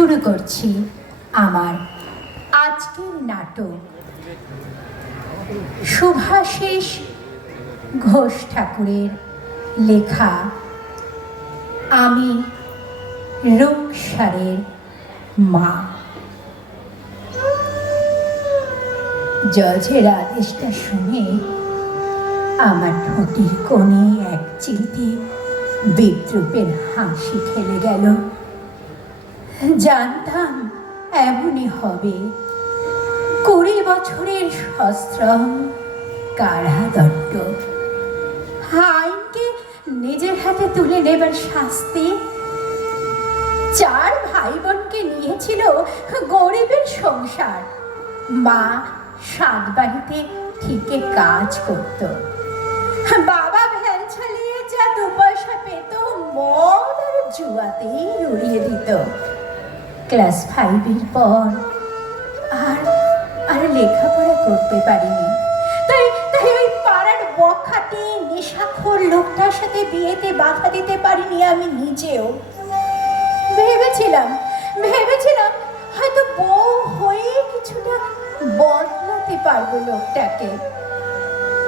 শুরু করছি আমার আজকের নাটক। শুভাশিস ঘোষ ঠাকুরের লেখা আমি রূপসারের মা। জজের আদেশটা শুনে আমার ঠোঁটের কোণে এক চিলতে বিদ্রুপের হাসি খেলে গেল। জানতাম এমনই হবে। 20 বছরের সশ্রম কারাদণ্ড, আইনকে নিজের হাতে তুলে নেবার শাস্তি। 4 ভাই বোনকে নিয়েছিল গরিবের সংসার। মা 7 বাড়িতে ঠিকে কাজ করত। বাবা ভ্যান চালিয়ে যা 2 পয়সা পেত মদ আর জুয়াতেই উড়িয়ে দিত। ক্লাস 5-এর পর আর লেখাপড়া করতে পারিনি। তাই ওই পাড়ার বখাটে নেশাখোর লোকটার সাথে বিয়েতে বাধা দিতে পারিনি আমি নিজেও। ভেবেছিলাম হয়তো বউ হয়ে কিছুটা বদলাতে পারবো লোকটাকে।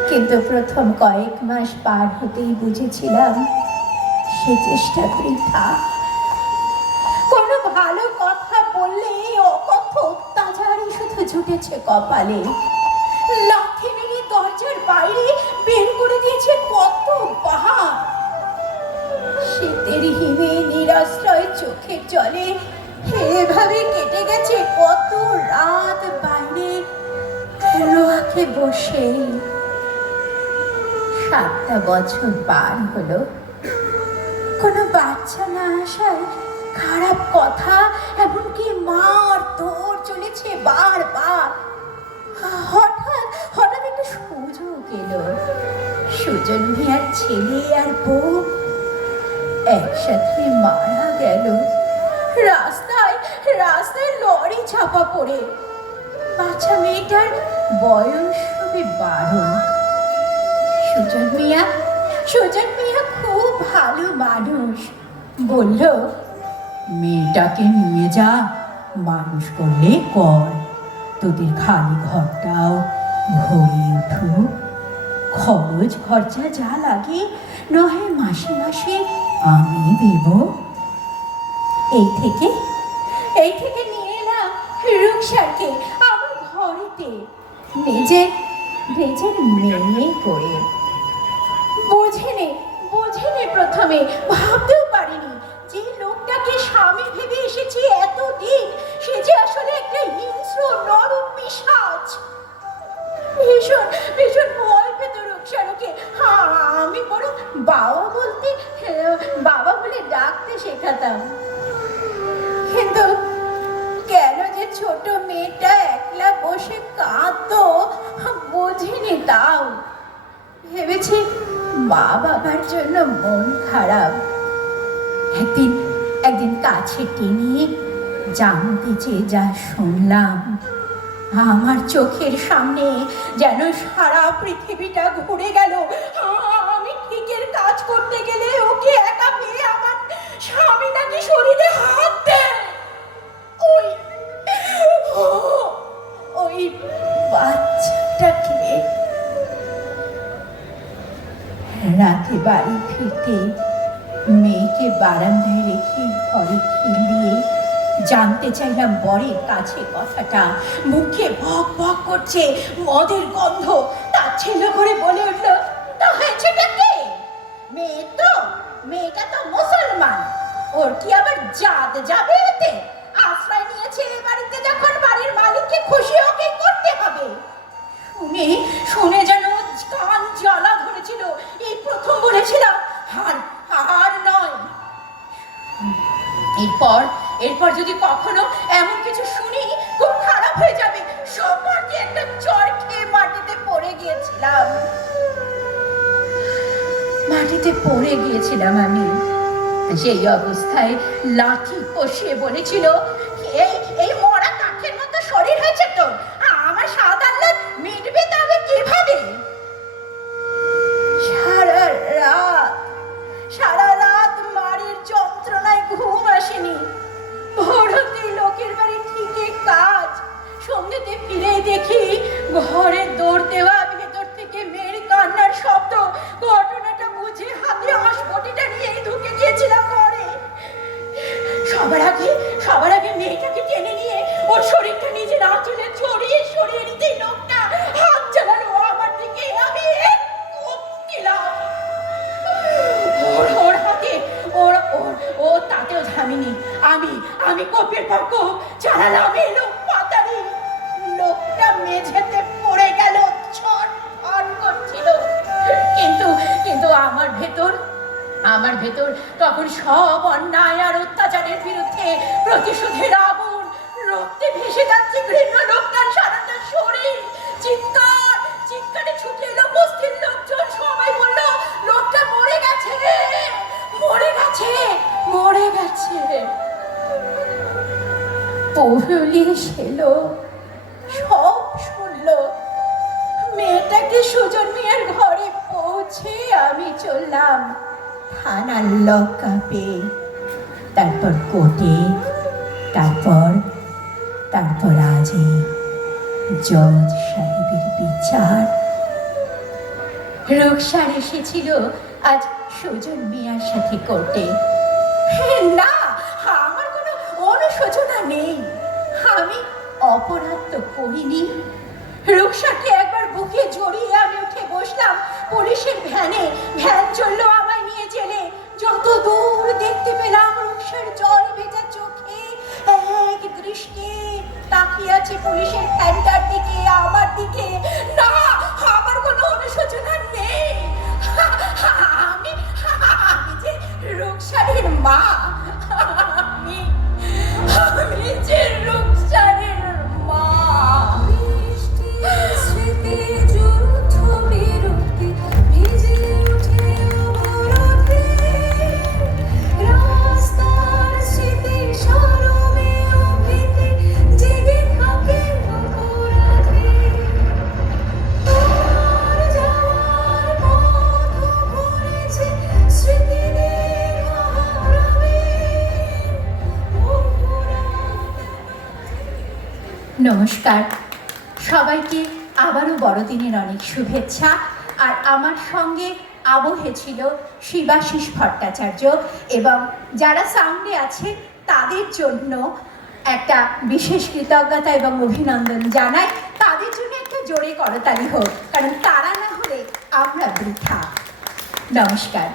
কিন্তু প্রথম কয়েক মাস পার হতেই বুঝেছিলাম সে চেষ্টা বৃথা। কোনো ভালো কথা বললে অকথ্য অত্যাচারই শুধু জুটেছে কপালে। লাথি মেরে দরজার বাইরে বের করে দিয়েছে কত পাহাড়। শীতের হিমে নিরাশ্রয় চোখের জলে এভাবে কেটে গেছে কত রাত বাইরে রোয়াকে বসে। 7টা বছর পার হলো। কোনো বাচ্চা না আসায় খারাপ কথা, এমনকি মার তোর চলেছে বারবার। হঠাৎ একটা সুযোগ এলো। সুজন মিয়ার ছেলে আর বউ একসাথে মারা গেল রাস্তায় লরি চাপা পড়ে। বাচ্চা মেয়েটার বয়স হবে 12। সুজন মিয়া খুব ভালো মানুষ। বলল, মেয়েটাকে নিয়ে যা, মানুষ করলে কর, তোদের খালি ঘরটাও ভরে উঠুক, খরচ খরচা যা লাগে নয় মাসে মাসে আমি দেব। এই থেকে নিয়ে এলাম রূপসারকে আমার ঘরেতে, নিজের মেয়ে করে। বোঝেনি প্রথমে, ভাবতেও পারিনি যে লোকটাকে স্বামী ভেবে এসেছি এতদিন সে যে আসলে একটা হিংস্র নরম পিশাচ। ভীষণ ভয় পেত রূপসারকে। আমি বরং বাবা বলে ডাকতে শেখাতাম। কিন্তু কেন যে ছোট মেয়েটা একলা বসে কাঁদতো বোঝেনি তাও। ভেবেছি মা বাবার জন্য মন খারাপ। একদিন কাছে টেনে জানতে চেয়ে যা শুনলাম, আমার চোখের সামনে যেন সারা পৃথিবীটা ঘুরে গেল। আমি ঠিকের কাজ করতে গেলে ওকে একা পেয়ে আমার স্বামী নাকি শরীরে হাত দেয়। ওই বাচ্চাটাকে রাতে বাড়ি ফিরতে মেয়েকে বারান্দায় রেখে ঘরে খিলিয়ে জানতে চাইলাম বরের কাছে কথাটা। মুখে ভক ভক করছে মদের গন্ধ। তার ছেলে করে বলে উঠল, তা হয়েছেটা কে? মেয়েটা তো মুসলমান, ওর কি আবার জাত যাবে এতে? আশ্রয় নিয়েছে এ বাড়িতে যখন বাড়ির মালিককে খুশি ওকে করতে হবে। শুনে যেন কান জ্বালা ধরেছিল। এই প্রথম বলেছিলাম হার নয়। এরপর যদি কখনো এমন কিছু শুনি খুব খারাপ হয়ে যাবে। সম্পর্কে একটা চর খেয়ে মাটিতে পড়ে গিয়েছিলাম আমি। সেই অবস্থায় লাঠি কষিয়ে বলেছিল, এই মরা কাঠের মতো শরীর হয়েছে তো, আমার সাত আল্লাহ মিটবে তবে কিভাবে? সারা রাত মারের যন্ত্রণায় ঘুম আসেনি। ভোর হতে ফিরে দেখি ঘরে দৌড় দেওয়া, ভেতর থেকে মেয়ের কান্নার শব্দ। ঘটনাটা বুঝে হাতে হাঁসপটিটা নিয়ে ঢুকে গিয়েছিলাম ঘরে। সবার আগে মেয়েটাকে টেনে নিয়ে ওর শরীরটা নিজের আঁচলে জড়িয়ে সরিয়ে নিতেই লোকটা হাত চালালো আমার দিকে। আমি কোপ দিলাম ওর হাতে। ও তাতেও থামিনি। আমি কোপের পর কোপ চালালাম। এলো পাতারি, লোকটা মেঝেতে পড়ে গেল, ছটফট করছিল। কিন্তু আমার ভেতর তখন সব অন্যায় আর অত্যাচারের বিরুদ্ধে প্রতিশোধের আগুন। রক্তে ভেসে যাচ্ছে ঘৃণ্য লোকটার সারাটা শরীর। চিৎকারে ছুটে এলো বস্তির লোকজন। সবাই বলল লোকটা মরে গেছে। পুলিশ এলো, সব শুনলো। মেয়েটাকে সুজন মিয়ার ঘরে পৌঁছে আমি চললাম থানার লকআপে, তারপর কোর্টে, তারপর আজই জজ সাহেবের বিচার। রুকসার এসেছিল আজ সুজন মিয়ার সাথে কোর্টে। না, আমার কোনো অনুশোচনা নেই। আমি অপরাধ তো করিনি। রুকসাকে একবার বুকে জড়িয়ে আমি উঠে বসলাম পুলিশের ভ্যানে। ভ্যান চললো আমায় নিয়ে জেলে। যত দূর দেখতে পেলাম রুকসার জল ভেজা চোখে এক দৃষ্টি তাকিয়ে আছে পুলিশের ভ্যানটার দিকে, আমার দিকে। না, আমার কোনো অনুশোচনা নেই। আমি যে রুকসারের মা। আমি যে রুকসারের মা। নমস্কার সবাইকে, আবারও বড়দিনের অনেক শুভেচ্ছা। আর আমার সঙ্গে আবহে ছিল শিবাশিস ভট্টাচার্য, এবং যারা সাউন্ডে আছে তাদের জন্য একটা বিশেষ কৃতজ্ঞতা এবং অভিনন্দন জানাই। তাদের জন্য একটা জোরে করতালি হোক, কারণ তারা না হলে আমরা বৃথা। নমস্কার।